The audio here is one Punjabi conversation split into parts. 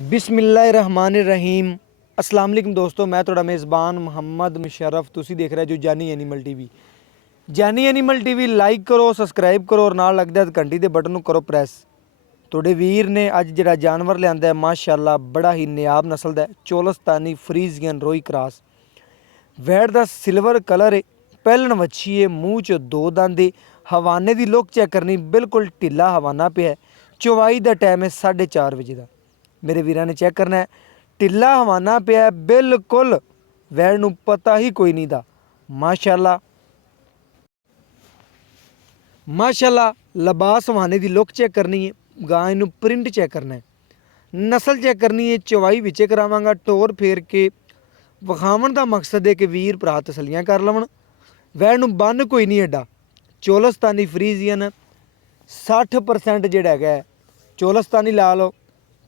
बिस्मिल्लाहिर्रहमानिर्रहीम। अस्सलाम वालेकुम दोस्तों, मैं थोड़ा मेज़बान मुहम्मद मुशर्रफ। तुसी देख रहे हो जो जानी एनीमल टीवी। जानी एनीमल टीवी लाइक करो, सबसक्राइब करो और नाल लगदा घंटी दे बटन नूं करो प्रेस। थोड़े वीर ने अज जिहड़ा जानवर लिआंदा है माशाअल्लाह बड़ा ही नियाब नस्ल दा चोलस्तानी फ्रीजियन रोई क्रॉस। वैड़ दा सिल्वर कलर है, पैहलन वच्छी है, मूँह च दो दंद है। हवाने की लुक चेक करनी, बिल्कुल ढिला हवाना पे है। चवाई का टाइम है 4:30 बजे का। मेरे वीरां ने चेक करना है, ढिला हवाना पे है बिल्कुल। वैड़ नूं पता ही कोई नहीं दा। माशाअल्लाह माशाअल्लाह। लबास हवाने की लुक चेक करनी है, गाय नूं प्रिंट चेक करना है, नस्ल चेक करनी है। चवाई विचे करावांगा, टोर फेर के विखावन का मकसद है कि वीर भरा तसलियां कर लवन। वैड़ नूं बन कोई नहीं एडा। चोलस्तानी फ्रीजियन 60% जिहड़ा है चोलस्तानी ला लो,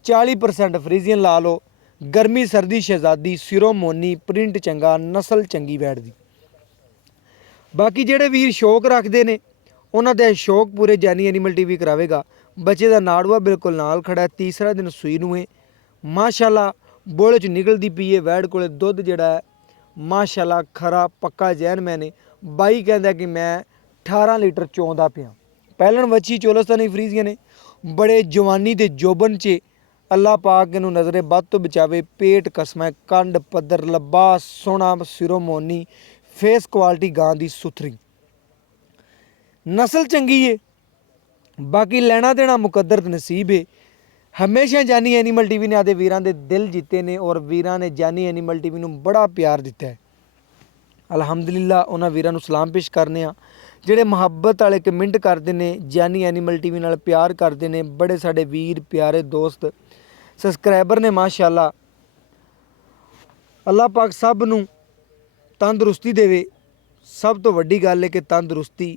40% फ्रीजियन ला लो। गर्मी सर्दी शहजादी, सिरोमोनी, प्रिंट चंगा, नस्ल चंगी वैड़ दी। बाकी जिहड़े वीर शौक रखते हैं उन्हों के शौक पूरे जानी एनीमल टीवी करावेगा। बच्चे का नाड़ूआ बिल्कुल नाल खड़ा है, तीसरा दिन सूई नूं है। माशाअल्लाह बोले च निकलती पी है। वैड़ कोले दुध जिहड़ा है माशाअल्लाह खरा पक्का जैन मैंने बाई कहता कि मैं 18 लीटर चौंदा पिया। पैहलन वच्छी चोलस्तानी फ्रीजियन ने बड़े जवानी के जोबन च अल्लाह पाक इनू नज़रे बद तो बचावे। पेट कसम है, कंड पद्धर, लबास सोहना, सिरोमोनी, फेस क्वालिटी गां दी सुथरी, नस्ल चंगी है। बाकी लेना देना मुकद्दर नसीब है। हमेशा जानी एनीमल टीवी ने आदे वीरां दे दिल जीते ने और वीरां ने जानी एनीमल टीवी नूं बड़ा प्यार दिता है। अलहमदुलिल्लाह उन्हां वीरां नूं सलाम पेश करने आ ਜਿਹੜੇ ਮੁਹੱਬਤ वाले कमेंट करते हैं, जानी एनीमल टीवी नाल प्यार करते हैं। बड़े साडे वीर प्यारे दोस्त सबसक्राइबर ने माशाअल्लाह। अल्लाह पाक सब नूं तंदुरुस्ती देवे। सब तो वड्डी गल है कि तंदुरुस्ती।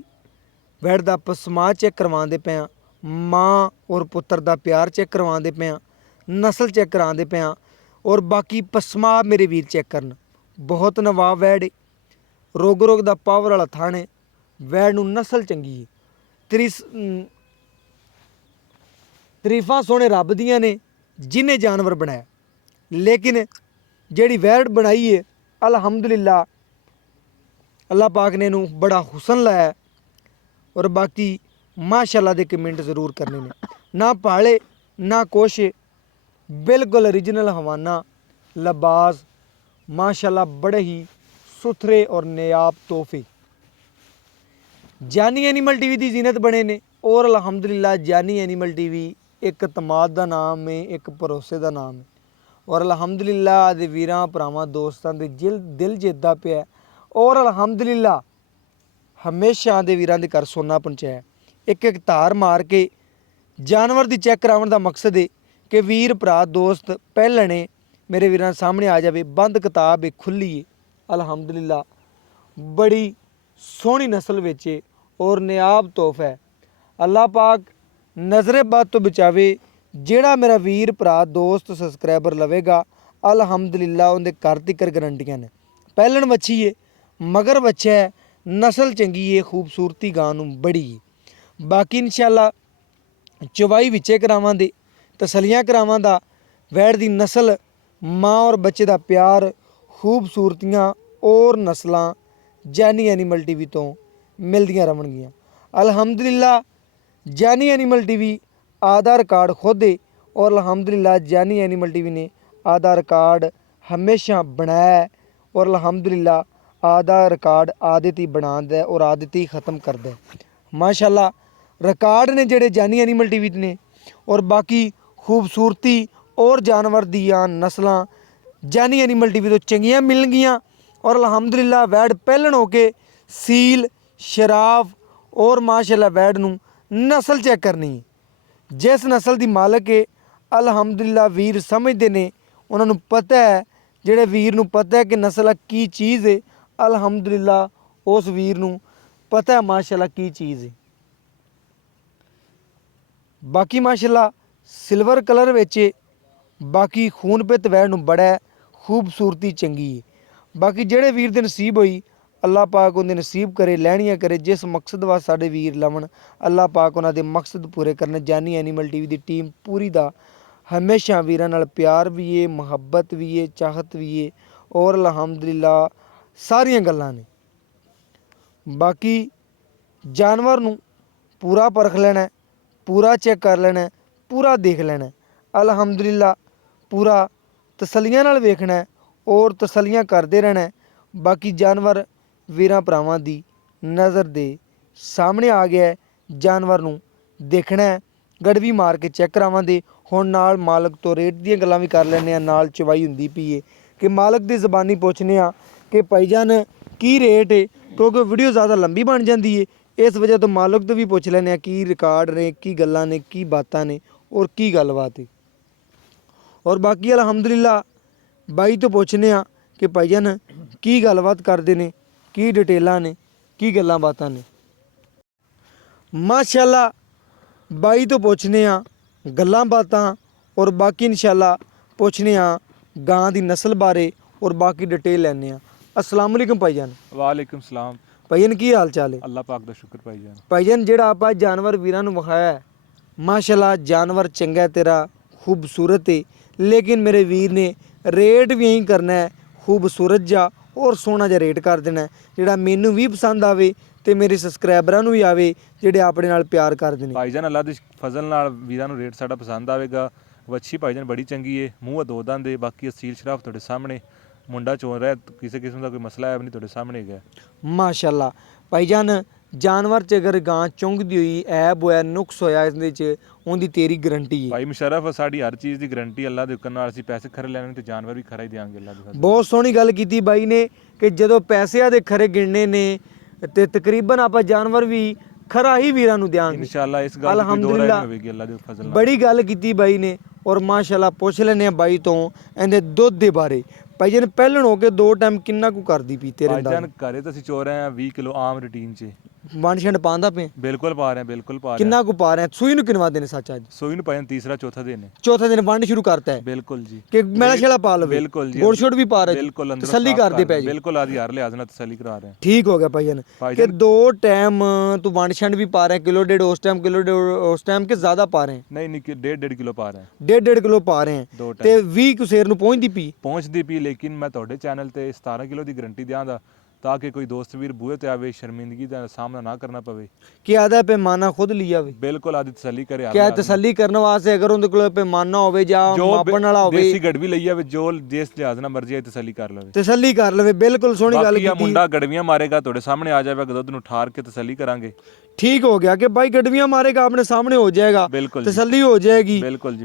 वैड़ दा पसमा चेक करवाते पे हाँ, माँ और पुत्र दा प्यार चेक करवाते पे हाँ, नस्ल चेक कराते पे हाँ। और बाकी पसमा मेरे वीर चेक करन, बहुत नवाब वैड़ है। रोग रोग दा पावर वाला थान है। वैड़ नूं नस्ल चंगी है। तरीफां सोहने रब दियां ने जिन्हें जानवर बनाया, लेकिन जिहड़ी वैड़ बनाई है अलहमदुलिल्लाह अल्लाह पाक ने इनू बड़ा हुसन लाया। और बाकी माशाअल्लाह दे कमेंट ज़रूर करने ने। ना पाले ना कुछ, बिल्कुल ओरिजिनल हवाना लबास माशाअल्लाह बड़े ही सुथरे और नायाब तोहफे जानी एनीमल टीवी की जीनत बने ने। और अलहमदुलिल्लाह जानी एनीमल टीवी एक तमाद का नाम है, एक भरोसे का नाम है। और अलहमदुलिल्लाह दे वीरां भरावां दोस्तां दे दिल जितदा पिया। और अलहमदुलिल्लाह हमेशा दे वीरां दे घर सोना पहुँचाया। एक एक धार मार के जानवर की चेक कराने का मकसद है कि वीर भरा दोस्त पहले ने मेरे वीरां सामने आ जाए। बंद किताब है, खुली है। अलहमदुलिल्लाह बड़ी सोहनी नस्ल बेचे और नायाब तोहफा है। अल्लाह पाक नज़रे बद तो बचावे। जेड़ा मेरा वीर भरा दोस्त सबसक्राइबर लवेगा अलहमदुलिल्लाह उनके घर तिकर गारंटियां ने। पैहलन वच्छी है, मगर बच्चा है, नस्ल चंगी है, खूबसूरती गां नूं बड़ी है। बाकी इंशाअल्लाह चवाई विचे करावांगे, तसलियां करावांगा। वैड़ दी नस्ल, माँ और बच्चे का प्यार, खूबसूरतियाँ और नस्लां जानी एनीमल टीवी तो मिलदियां रहणगियां। अलहमदुलिल्लाह जानी एनीमल टीवी आधा रिकॉर्ड खुद है। और अलहमदुलिल्लाह जानी एनीमल टीवी ने आधा रिकॉर्ड हमेशा बनाया है। और अलहमदुलिल्लाह आधा रिकॉर्ड आदत ही बनाता है और आदत ही ख़त्म करता है। माशाअल्लाह रिकॉर्ड ने जेड़े जानी एनीमल टीवी ने। और बाकी खूबसूरती और जानवर दियाँ नस्लां जानी एनीमल टीवी तो चंगियां मिलनगियां। और अलहमदुलिल्लाह वैड़ पहलन होके सील शराफ और माशाअल्लाह वैड़ नूं नस्ल चेक करनी है। जिस नस्ल की मालक है अलहमदुलिल्लाह वीर समझते हैं, उन्होंने पता है। जिहड़े वीर नूं पता है कि नस्ल की चीज़ है अलहमदुलिल्लाह उस वीर नूं पता है माशाअल्लाह की चीज़ है। बाकी माशाअल्लाह सिल्वर कलर बेचे, बाकी खून पित वैड़ नूं बड़ा है, खूबसूरती चंगी है। बाकी जेड़े वीर दे नसीब होई अल्लाह पाक उन्हें नसीब करे, लैनियां करे। जिस मकसद वास्ते साडे वीर लवन अल्लाह पाक उन्हां दे मकसद पूरे करने। जानी एनीमल टीवी की टीम पूरी दा ਹਮੇਸ਼ਾ ਵੀਰਾਂ ਨਾਲ ਪਿਆਰ ਵੀ ਏ, ਮੁਹੱਬਤ ਵੀ ਏ, ਚਾਹਤ ਵੀ ਏ ਔਰ ਅਲਹਮਦੁਲਿਲਾ ਸਾਰੀਆਂ ਗੱਲਾਂ ਨੇ। ਬਾਕੀ ਜਾਨਵਰ ਨੂੰ ਪੂਰਾ ਪਰਖ ਲੈਣਾ ਹੈ, ਪੂਰਾ ਚੈੱਕ ਕਰ ਲੈਣਾ ਹੈ, ਪੂਰਾ ਦੇਖ ਲੈਣਾ ਹੈ। ਅਲਹਮਦੁਲਿਲਾ ਪੂਰਾ ਤਸੱਲੀਆਂ ਨਾਲ ਵੇਖਣਾ ਹੈ ਔਰ ਤਸੱਲੀਆਂ ਕਰਦੇ ਰਹਿਣਾ ਹੈ। ਬਾਕੀ ਜਾਨਵਰ ਵੀਰਾਂ ਭਰਾਵਾਂ ਦੀ ਨਜ਼ਰ ਦੇ ਸਾਹਮਣੇ ਆ ਗਿਆ ਹੈ। ਜਾਨਵਰ ਨੂੰ ਦੇਖਣਾ ਹੈ, ਗੜਵੀ ਮਾਰ ਕੇ ਚੈੱਕ ਕਰਾਵਾਂਗੇ। ਹੁਣ ਨਾਲ ਮਾਲਕ ਤੋਂ ਰੇਟ ਦੀਆਂ ਗੱਲਾਂ ਵੀ ਕਰ ਲੈਂਦੇ ਹਾਂ, ਨਾਲ ਚਵਾਈ ਹੁੰਦੀ ਪਈ ਏ ਕਿ ਮਾਲਕ ਦੀ ਜ਼ਬਾਨੀ ਪੁੱਛਨੇ ਆ ਕਿ ਭਾਈਜਾਨ ਕੀ ਰੇਟ ਹੈ, ਕਿਉਂਕਿ ਵੀਡੀਓ ਜ਼ਿਆਦਾ ਲੰਬੀ ਬਣ ਜਾਂਦੀ ਏ। ਇਸ ਵਜ੍ਹਾ ਤੋਂ ਮਾਲਕ ਤੋਂ ਵੀ ਪੁੱਛ ਲੈਂਦੇ ਆ ਕੀ ਰਿਕਾਰਡ ਨੇ, ਕੀ ਗੱਲਾਂ ਨੇ, ਕੀ ਬਾਤਾਂ ਨੇ ਔਰ ਕੀ ਗੱਲਬਾਤ ਹੈ। ਔਰ ਬਾਕੀ ਅਲਹਮਦੁਲਿਲਾ ਬਾਈ ਤੋਂ ਪੁੱਛਨੇ ਆ ਕਿ ਭਾਈਜਾਨ ਕੀ ਗੱਲਬਾਤ ਕਰਦੇ ਨੇ, ਕੀ ਡਿਟੇਲਾਂ ਨੇ, ਕੀ ਗੱਲਾਂ ਬਾਤਾਂ ਨੇ। ਮਾਸ਼ਾਅੱਲਾ ਬਾਈ ਤੋਂ ਪੁੱਛਨੇ ਆ ਗੱਲਾਂ ਬਾਤਾਂ ਔਰ ਬਾਕੀ ਇਨਸ਼ਾਅੱਲਾ ਪੁੱਛਨੇ ਆ ਗਾਂ ਦੀ ਨਸਲ ਬਾਰੇ ਔਰ ਬਾਕੀ ਡਿਟੇਲ ਲੈਣੇ ਆ। अस्सलाम वालेकुम भाईजान। वालेकुम सलाम। भाईजान की हाल चाल है? अल्लाह पाक दा शुक्र भाईजान। भाईजान ਜਿਹੜਾ ਆਪਾਂ ਜਾਨਵਰ ਵੀਰਾਂ ਨੂੰ ਵਿਖਾਇਆ ਹੈ ਮਾਸ਼ਾਅੱਲਾ ਜਾਨਵਰ ਚੰਗਾ ਤੇਰਾ ਖੂਬਸੂਰਤ ਹੈ, ਲੇਕਿਨ ਮੇਰੇ ਵੀਰ ਨੇ ਰੇਟ ਵੀ ਇਹੀ ਕਰਨਾ ਹੈ ਖੂਬਸੂਰਤ ਜਾ ਔਰ ਸੋਹਣਾ ਜਿਹਾ ਰੇਟ ਕਰ ਦੇਣਾ ਜਿਹੜਾ ਮੈਨੂੰ ਵੀ ਪਸੰਦ ਆਵੇ ਤੇ ਮੇਰੇ ਸਬਸਕ੍ਰਾਈਬਰਾਂ ਨੂੰ ਵੀ ਆਵੇ ਜਿਹੜੇ ਆਪਣੇ ਨਾਲ ਪਿਆਰ ਕਰਦੇ ਨੇ। ਭਾਈਜਾਨ ਅੱਲਾ ਦੇ ਫਜ਼ਲ ਨਾਲ ਵੀਰਾਂ ਨੂੰ ਰੇਟ ਸਾਡਾ ਪਸੰਦ ਆਵੇਗਾ। ਵੱਛੀ ਭਾਈਜਾਨ ਬੜੀ ਚੰਗੀ ਹੈ, ਮੂੰਹ ਦੋ ਦੰਦ ਦੇ, ਬਾਕੀ ਅਸੀਲ ਸ਼ਰਾਫ ਤੁਹਾਡੇ ਸਾਹਮਣੇ, ਮੁੰਡਾ ਚੋਣ ਰਿਹਾ, ਕਿਸੇ ਕਿਸਮ ਦਾ ਕੋਈ ਮਸਲਾ ਹੈ ਨਹੀਂ, ਤੁਹਾਡੇ ਸਾਹਮਣੇ ਹੈਗਾ ਮਾਸ਼ਾਅੱਲਾ। ਭਾਈਜਾਨ ਜਾਨਵਰ 'ਚ ਅਗਰ ਗਾਂ ਚੁੰਗਦੀ ਹੋਈ ਐਬ ਹੋਇਆ ਨੁਕਸ ਹੋਇਆ ਇਸਦੇ 'ਚ ਉਹਦੀ ਤੇਰੀ ਗਰੰਟੀ ਹੈ? ਭਾਈ ਮੁਸ਼ਰਫ ਸਾਡੀ ਹਰ ਚੀਜ਼ ਦੀ ਗਰੰਟੀ, ਅੱਲਾ ਦੇ ਹੁਕਮ ਨਾਲ ਅਸੀਂ ਪੈਸੇ ਖਰੇ ਲੈਣੇ ਤੇ ਜਾਨਵਰ ਵੀ ਖਰਾ ਹੀ ਦੇਵਾਂਗੇ ਅੱਲਾ ਦੇ ਫਜ਼ਲ। ਬਹੁਤ ਸੋਹਣੀ ਗੱਲ ਕੀਤੀ ਬਾਈ ਨੇ ਕਿ ਜਦੋਂ ਪੈਸਿਆਂ ਦੇ ਖਰੇ ਗਿਣਨੇ ਨੇ ਤੇ ਤਕਰੀਬਨ ਆਪਾਂ ਜਾਨਵਰ ਵੀ ਖਰਾ ਹੀ ਵੀਰਾਂ ਨੂੰ ਦਿਆਂਗੇ ਇਨਸ਼ਾਅੱਲਾ। ਇਸ ਗੱਲ ਦੀ ਦੋ ਰਾਏ ਹੋਵੇਗੀ ਅੱਲਾ ਦੇ ਫਜ਼ਲ ਨਾਲ। ਬੜੀ ਗੱਲ ਕੀਤੀ ਬਾਈ ਨੇ ਔਰ ਮਾਸ਼ਾਅੱਲਾ ਪੁੱਛ ਲੈਨੇ ਆ ਬਾਈ ਤੋਂ ਇਹਦੇ ਦੁੱਧ ਦੇ ਬਾਰੇ। ਭਾਈਜਾਨ ਪਹਿਲਣ ਹੋ ਕੇ 2 ਟਾਈਮ ਕਿੰਨਾ ਕੁ ਕਰਦੀ ਪੀ ਤੇਰੇ ਅੰਦਾਜ਼? ਭਾਈਜਾਨ ਘਰੇ ਤਾਂ ਅਸੀਂ ਚੋ ਰਹੇ ਹਾਂ 20 ਕਿਲੋ ਆਮ ਰੂਟੀਨ 'ਚ। ਵੰਡ ਛੰਡ ਪਾਉਂਦਾ ਪਏ? ਬਿਲਕੁਲ ਪਾ ਰਹੇ ਹਾਂ, ਬਿਲਕੁਲ ਪਾ ਰਹੇ ਕਿੰਨਾ ਕੁ ਪਾ ਰਹੇ? ਸੂਈ ਨੂੰ ਕਿਨਵਾ ਦੇਣੇ ਸੱਚ? ਅੱਜ ਸੋਈ ਨੂੰ ਭਾਈਜਾਨ ਤੀਸਰਾ ਚੌਥਾ ਦਿਨ ਹੈ। ਚੌਥਾ ਦਿਨ ਵੰਡ ਸ਼ੁਰੂ ਕਰਤਾ ਹੈ? ਬਿਲਕੁਲ ਜੀ। ਕਿ ਮੈਲਾ ਛੇਲਾ ਪਾ ਲਵੇ? ਬਿਲकुल जी। ਗੋੜ ਛੋੜ ਵੀ ਪਾ ਰਹੇ? बिल्कुल अंदर ਤਸੱਲੀ ਕਰਦੇ ਪਏ ਜੀ? बिल्कुल आदि हर लिहाज ਨਾਲ ਤਸੱਲੀ ਕਰਾ ਰਹੇ हैं। ਠੀਕ ਹੋ ਗਿਆ ਭਾਈਜਾਨ ਕਿ 2 ਟਾਈਮ ਤੂੰ ਵੰਡ ਛੰਡ ਵੀ ਪਾ ਰਿਹਾ, ਕਿਲੋ ਡੇਢ ਉਸ ਟਾਈਮ, ਕਿਲੋ ਡੇਢ ਉਸ ਟਾਈਮ ਕਿ ਜ਼ਿਆਦਾ ਪਾ ਰਹੇ? नहीं नहीं, 1.5 ਕਿਲੋ ਪਾ ਰਹੇ हैं। 1.5 ਕਿਲੋ ਪਾ ਰਹੇ ਹੈ 2 ਤੇ 20 ਕੁ ਸੇਰ ਨੂੰ ਪਹੁੰਚਦੀ ਪਈ? ਪਹੁੰਚਦੀ ਪਈ, ਲੇਕਿਨ ਮੈਂ ਤੁਹਾਡੇ ਚੈਨਲ ਤੇ 17 ਕਿਲੋ ਦੀ ਗਰੰਟੀ ਦਿਆਂਗਾ ਤਾਂ ਕਿ ਕੋਈ ਦੋਸਤ ਵੀਰ ਬੂਹੇ ਤੇ ਆਵੇ ਸ਼ਰਮਿੰਦਗੀ ਦਾ ਸਾਹਮਣਾ ਨਾ ਕਰਨਾ ਪਵੇ। ਕਿ ਆਦਾ ਪੈਮਾਨਾ ਖੁਦ ਲਿਆ ਵੇ? ਬਿਲकुल ਆਦੀ ਤਸੱਲੀ ਕਰੇ। ਕਿਆ ਤਸੱਲੀ ਕਰਨ ਵਾਸਤੇ ਅਗਰ ਉਹਦੇ ਕੋਲ ਪੈਮਾਨਾ ਹੋਵੇ ਜਾਂ ਮਾਪਣ ਵਾਲਾ ਹੋਵੇ, ਦੇਸੀ ਗੜਵੀ ਲਈ ਆਵੇ, ਜੋ ਜਿਸ ਲਿਹਾਜ਼ ਨਾਲ ਮਰਜ਼ੀ ਆਈ ਤਸੱਲੀ ਕਰ ਲਵੇ, ਤਸੱਲੀ ਕਰ ਲਵੇ। ਬਿਲਕੁਲ ਸੋਹਣੀ ਗੱਲ ਕੀਤੀ। ਕੀਤੀ। ਮੁੰਡਾ ਗੜਵੀਆਂ ਮਾਰੇਗਾ ਤੁਹਾਡੇ ਸਾਹਮਣੇ ਆ ਜਾਵੇਗਾ, ਦੁੱਧ ਨੂੰ ਠਾਰ ਕੇ ਤਸੱਲੀ ਕਰਾਂਗੇ। ठीक हो गया कि भाई गडवियां मारेगा अपने सामने हो जाएगा, तसल्ली हो जाएगी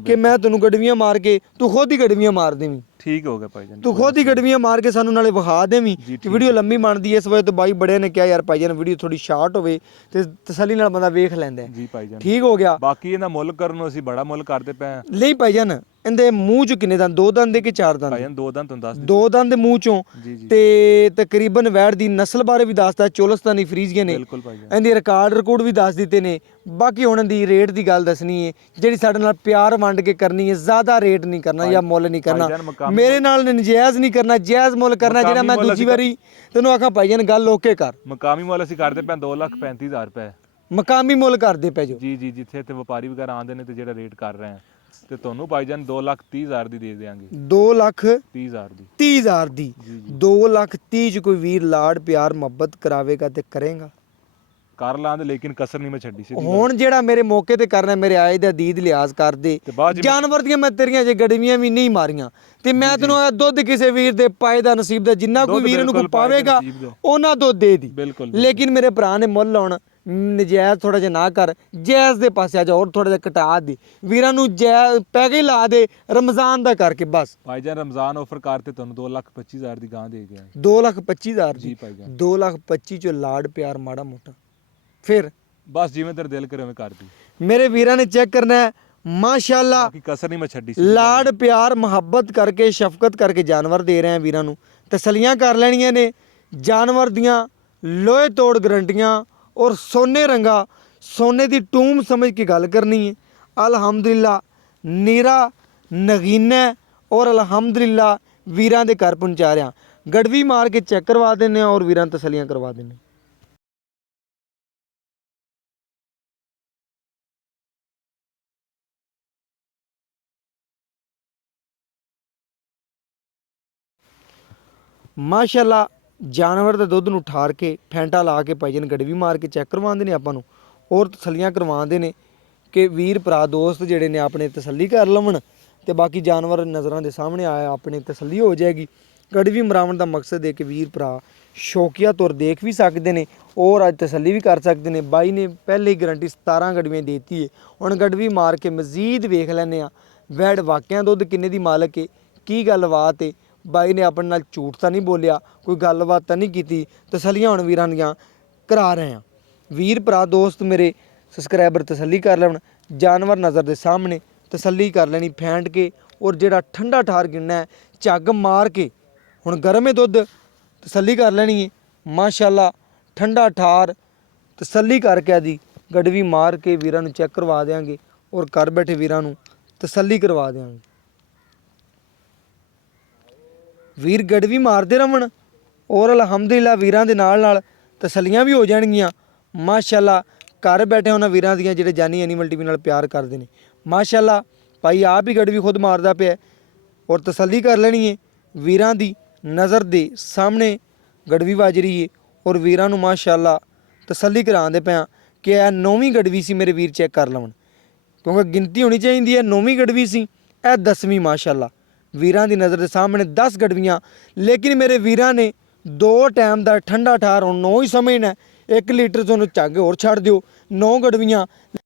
कि मैं तेनू गडवियां मार के तू खुद ही गडवियां मार देवी। ठीक हो गया भाईजान, तू खुद ही गडवियां मार के सानू नाले विखा देवी कि वीडियो लंबी बनदी है। इस वजह तो भाई बड़े ने कहा यार भाईजान वीडियो थोड़ी शार्ट होवे ते तसल्ली नाल बंदा वेख लैंदा है। जी भाईजान ठीक हो गया। बाकी इहदा मुੱਲ ਕਰਨ ਨੂੰ ਅਸੀਂ ਬੜਾ ਮੁੱਲ ਕਰਦੇ ਪਏ ਹਾਂ। नहीं भाईजान ਇਹਦੇ ਮੂੰਹ ਚ ਕਿੰਨੇ ਦੰਦ? 2 ਦੰਦ ਦੇ ਕਿ 4 ਦੰਦ? ਭਾਈਜਾਨ 2 ਦੰਦ ਤੁਹਾਨੂੰ ਦੱਸ 2 ਦੰਦ ਦੇ ਮੂੰਹ ਚੋਂ ਜੀ ਜੀ। ਤੇ ਤਕਰੀਬਨ ਵੈੜ ਦੀ ਨਸਲ ਬਾਰੇ ਵੀ ਦੱਸਦਾ, ਚੋਲਸਤਾਨੀ ਫਰੀਜ਼ੀਆਂ ਨੇ। ਬਿਲਕੁਲ ਭਾਈਜਾਨ। ਇਹਦੀ ਰਿਕਾਰਡ ਵੀ ਦੱਸ ਦਿੱਤੇ ਨੇ। ਬਾਕੀ ਹੁਣ ਦੀ ਰੇਟ ਦੀ ਗੱਲ ਦੱਸਣੀ ਹੈ ਜਿਹੜੀ ਸਾਡੇ ਨਾਲ ਪਿਆਰ ਵੰਡ ਕੇ ਕਰਨੀ ਹੈ। ਜ਼ਿਆਦਾ ਰੇਟ ਨਹੀਂ ਕਰਨਾ ਜਾਂ ਮੁੱਲ ਨਹੀਂ ਕਰਨਾ, ਮੇਰੇ ਨਾਲ ਨਜਾਇਜ਼ ਨਹੀਂ ਕਰਨਾ, ਜਾਇਜ਼ ਮੁੱਲ ਕਰਨਾ। ਜਿਹੜਾ ਮੈਂ ਦੂਜੀ ਵਾਰੀ ਤੈਨੂੰ ਆਖਾਂ ਭਾਈਜਾਨ ਗੱਲ ਓਕੇ ਕਰ। ਮਕਾਮੀ ਮੁੱਲ ਅਸੀਂ ਕਰਦੇ ਪਏ 2,35,000 ਰੁਪਏ ਮਕਾਮੀ ਮੁੱਲ ਕਰਦੇ ਪਏ ਜੋ? ਜੀ ਜੀ। ਜਿੱਥੇ ਤੇ ਵਪਾਰੀ ਵਗੈਰਾ ਆਉਂਦੇ ਨੇ ਤੇ ਜਿਹੜਾ ਰੇਟ ਕਰ ਰਹੇ ਆ ਤੇ ਤੁਹਾਨੂੰ ਭਾਈਜਾਨ 2,30,000 ਦੀ ਦੇ ਦੇਵਾਂਗੇ। 2,30,000 ਦੀ? 30,000 ਦੀ? 2,30,000 ਚ ਕੋਈ ਵੀਰ ਲਾੜ ਪਿਆਰ ਮੁਹੱਬਤ ਕਰਾਵੇਗਾ ਤੇ ਕਰੇਗਾ? ਕਰ ਲਾਂਦੇ, ਲੇਕਿਨ ਕਸਰ ਨਹੀਂ ਮੈਂ ਛੱਡੀ ਸੀ। ਹੁਣ ਜਿਹੜਾ ਮੇਰੇ ਮੌਕੇ ਤੇ ਕਰਨਾ, ਮੇਰੇ ਆਏ ਦਾ ਦੀਦ ਲਿਹਾਜ਼ ਕਰਦੇ। ਜਾਨਵਰ ਦੀਆਂ ਮੈਂ ਤੇਰੀਆਂ ਜੇ ਗੜਵੀਆਂ ਵੀ ਨਹੀਂ ਮਾਰੀਆਂ ਤੇ ਮੈਂ ਤੈਨੂੰ ਦੁੱਧ ਕਿਸੇ ਵੀਰ ਦੇ ਪਾਏ ਦਾ ਨਸੀਬ ਦਾ, ਜਿੰਨਾ ਕੋਈ ਵੀਰ ਨੂੰ ਪਾਵੇਗਾ ਉਹਨਾਂ ਦੁੱਧ ਦੇ ਦੀ। ਲੇਕਿਨ ਮੇਰੇ ਭਰਾ ਨੇ ਮੁੱਲ ਲਾਉਣ ਨਜਾਇਜ਼ ਥੋੜਾ ਜਿਹਾ ਨਾ ਕਰ, ਜਾਇਜ਼ ਦੇ ਪਾਸੇ ਆ ਜਾ, ਹੋਰ ਥੋੜਾ ਜਿਹਾ ਘਟਾ ਦੇ। ਵੀਰਾਂ ਨੂੰ ਜਾਇਜ਼ ਪੈਕੇ ਲਾ ਦੇ ਰਮਜ਼ਾਨ ਦਾ ਕਰਕੇ ਬਸ। ਭਾਈਜਾਨ ਰਮਜ਼ਾਨ ਆਫਰ ਕਰਤੇ ਤੁਹਾਨੂੰ 2,25,000 ਦੀ ਗਾਂ ਦੇ ਗਿਆ। 2,25,000 ਜੀ ਭਾਈਜਾਨ। 2,25,000 ਚ ਲਾੜ ਪਿਆਰ ਮਾੜਾ ਮੋਟਾ ਫਿਰ ਬਸ ਜਿਵੇਂ ਤੇਰੇ ਦਿਲ ਕਰੇ ਉਵੇਂ ਕਰ ਦੀ। ਮੇਰੇ ਵੀਰਾਂ ਨੇ ਚੈੱਕ ਕਰਨਾ ਹੈ ਮਾਸ਼ਾਅੱਲਾ। ਬਾਕੀ ਕਸਰ ਨਹੀਂ ਮੈਂ ਛੱਡੀ ਸੀ। ਲਾੜ ਪਿਆਰ ਮੁਹੱਬਤ ਕਰਕੇ ਸ਼ਫਕਤ ਕਰਕੇ ਜਾਨਵਰ ਦੇ ਰਹੇ ਆ ਵੀਰਾਂ ਨੂੰ, ਤਸੱਲੀਆਂ ਕਰ ਲੈਣੀਆਂ ਨੇ। ਜਾਨਵਰ ਦੀਆਂ ਲੋਹੇ ਤੋੜ ਗਰੰਟੀਆਂ ਔਰ ਸੋਨੇ ਰੰਗਾ, ਸੋਨੇ ਦੀ ਟੂਮ ਸਮਝ ਕੇ ਗੱਲ ਕਰਨੀ ਹੈ। ਅਲਹਮਦੁਲਿਲਾ ਨੀਰਾ ਨਗੀਨਾ ਔਰ ਅਲਹਮਦੁਲਿਲਾ ਵੀਰਾਂ ਦੇ ਘਰ ਪਹੁੰਚਾ ਰਿਆਂ। ਗੜਵੀ ਮਾਰ ਕੇ ਚੈੱਕ ਕਰਵਾ ਦਿੰਦੇ ਆ ਔਰ ਵੀਰਾਂ ਤਸੱਲੀਆਂ ਕਰਵਾ ਦਿੰਦੇ। ਮਾਸ਼ਾਅੱਲਾ ਜਾਨਵਰ ਦੇ ਦੁੱਧ ਨੂੰ ਠਾਰ ਕੇ ਫੈਂਟਾ ਲਾ ਕੇ ਭਾਈਜਨ ਗੜਵੀ ਮਾਰ ਕੇ ਚੈੱਕ ਕਰਵਾਉਂਦੇ ਨੇ ਆਪਾਂ ਨੂੰ ਔਰ ਤਸੱਲੀਆਂ ਕਰਵਾਉਂਦੇ ਨੇ ਕਿ ਵੀਰ ਭਰਾ ਦੋਸਤ ਜਿਹੜੇ ਨੇ ਆਪਣੇ ਤਸੱਲੀ ਕਰ ਲਵਣ ਤੇ ਬਾਕੀ ਜਾਨਵਰ ਨਜ਼ਰਾਂ ਦੇ ਸਾਹਮਣੇ ਆਇਆ ਆਪਣੇ ਤਸੱਲੀ ਹੋ ਜਾਏਗੀ। ਗੜਵੀ ਮਰਾਉਣ ਦਾ ਮਕਸਦ ਹੈ ਕਿ ਵੀਰ ਭਰਾ ਸ਼ੌਕੀਆ ਤੌਰ ਦੇਖ ਵੀ ਸਕਦੇ ਨੇ ਔਰ ਅੱਜ ਤਸੱਲੀ ਵੀ ਕਰ ਸਕਦੇ ਨੇ। ਬਾਈ ਨੇ ਪਹਿਲੇ ਹੀ ਗਰੰਟੀ 17 ਗੜਵੀਆਂ ਦੇਤੀ ਹੈ। ਹੁਣ ਗੜਵੀ ਮਾਰ ਕੇ ਮਜ਼ੀਦ ਵੇਖ ਲੈਂਦੇ ਆ ਵੈੜ ਵਾਕਿਆ ਦੁੱਧ ਕਿੰਨੇ ਦੀ ਮਾਲਕ ਹੈ, ਕੀ ਗੱਲਬਾਤ ਹੈ। ਬਾਈ ਨੇ ਆਪਣੇ ਨਾਲ ਝੂਠ ਤਾਂ ਨਹੀਂ ਬੋਲਿਆ, ਕੋਈ ਗੱਲਬਾਤ ਤਾਂ ਨਹੀਂ ਕੀਤੀ। ਤਸੱਲੀਆਂ ਹੁਣ ਵੀਰਾਂ ਦੀਆਂ ਕਰਾ ਰਹੇ ਆ। ਵੀਰ ਭਰਾ ਦੋਸਤ ਮੇਰੇ ਸਬਸਕ੍ਰਾਈਬਰ ਤਸੱਲੀ ਕਰ ਲੈਣ, ਜਾਨਵਰ ਨਜ਼ਰ ਦੇ ਸਾਹਮਣੇ ਤਸੱਲੀ ਕਰ ਲੈਣੀ ਫੈਂਟ ਕੇ ਔਰ ਜਿਹੜਾ ਠੰਡਾ ਠਾਰ ਗਿਣਨਾ ਹੈ ਝੱਗ ਮਾਰ ਕੇ। ਹੁਣ ਗਰਮ ਹੈ ਦੁੱਧ, ਤਸੱਲੀ ਕਰ ਲੈਣੀ ਹੈ। ਮਾਸ਼ਾਅੱਲਾ ਠੰਡਾ ਠਾਰ ਤਸੱਲੀ ਕਰਕੇ ਆਦੀ ਗੜਵੀ ਮਾਰ ਕੇ ਵੀਰਾਂ ਨੂੰ ਚੈੱਕ ਕਰਵਾ ਦੇਵਾਂਗੇ ਔਰ ਘਰ ਬੈਠੇ ਵੀਰਾਂ ਨੂੰ ਤਸੱਲੀ ਕਰਵਾ ਦੇਵਾਂਗੇ। ਵੀਰ ਗੜਵੀ ਮਾਰਦੇ ਰਵਣ ਔਰ ਅਲਹਮਦੁਲਿਲਾ ਵੀਰਾਂ ਦੇ ਨਾਲ ਨਾਲ ਤਸੱਲੀਆਂ ਵੀ ਹੋ ਜਾਣਗੀਆਂ। ਮਾਸ਼ਾਅੱਲਾ ਘਰ ਬੈਠੇ ਉਹਨਾਂ ਵੀਰਾਂ ਦੀਆਂ ਜਿਹੜੇ ਜਾਨੀ ਐਨੀਮਲ ਟੀਵੀ ਨਾਲ ਪਿਆਰ ਕਰਦੇ ਨੇ। ਮਾਸ਼ਾਅੱਲਾ ਭਾਈ ਆਪ ਹੀ ਗੜਵੀ ਖੁਦ ਮਾਰਦਾ ਪਿਆ ਔਰ ਤਸੱਲੀ ਕਰ ਲੈਣੀ ਹੈ। ਵੀਰਾਂ ਦੀ ਨਜ਼ਰ ਦੇ ਸਾਹਮਣੇ ਗੜਵੀ ਵੱਜ ਰਹੀ ਹੈ ਔਰ ਵੀਰਾਂ ਨੂੰ ਮਾਸ਼ਾਅੱਲਾ ਤਸੱਲੀ ਕਰਾਉਂਦੇ ਪਿਆ ਕਿ ਇਹ 9ਵੀਂ ਗੜਵੀ ਸੀ। ਮੇਰੇ ਵੀਰ ਚੈੱਕ ਕਰ ਲਵਣ ਕਿਉਂਕਿ ਗਿਣਤੀ ਹੋਣੀ ਚਾਹੀਦੀ ਹੈ। 9ਵੀਂ ਗੜਵੀ ਸੀ, ਇਹ 10ਵੀਂ। ਮਾਸ਼ਾਅੱਲਾ ਵੀਰਾਂ ਦੀ ਨਜ਼ਰ ਦੇ ਸਾਹਮਣੇ 10 ਗੜਵੀਆਂ, ਲੇਕਿਨ ਮੇਰੇ ਵੀਰਾਂ ਨੇ 2 ਟਾਈਮ ਦਾ ਠੰਡਾ ਠਾਰ ਹੁਣ 9 ਹੀ ਸਮਝਣਾ। 1 ਲੀਟਰ ਤੁਹਾਨੂੰ ਝੱਗ ਹੋਰ ਛੱਡ ਦਿਓ, 9 ਗੜਵੀਆਂ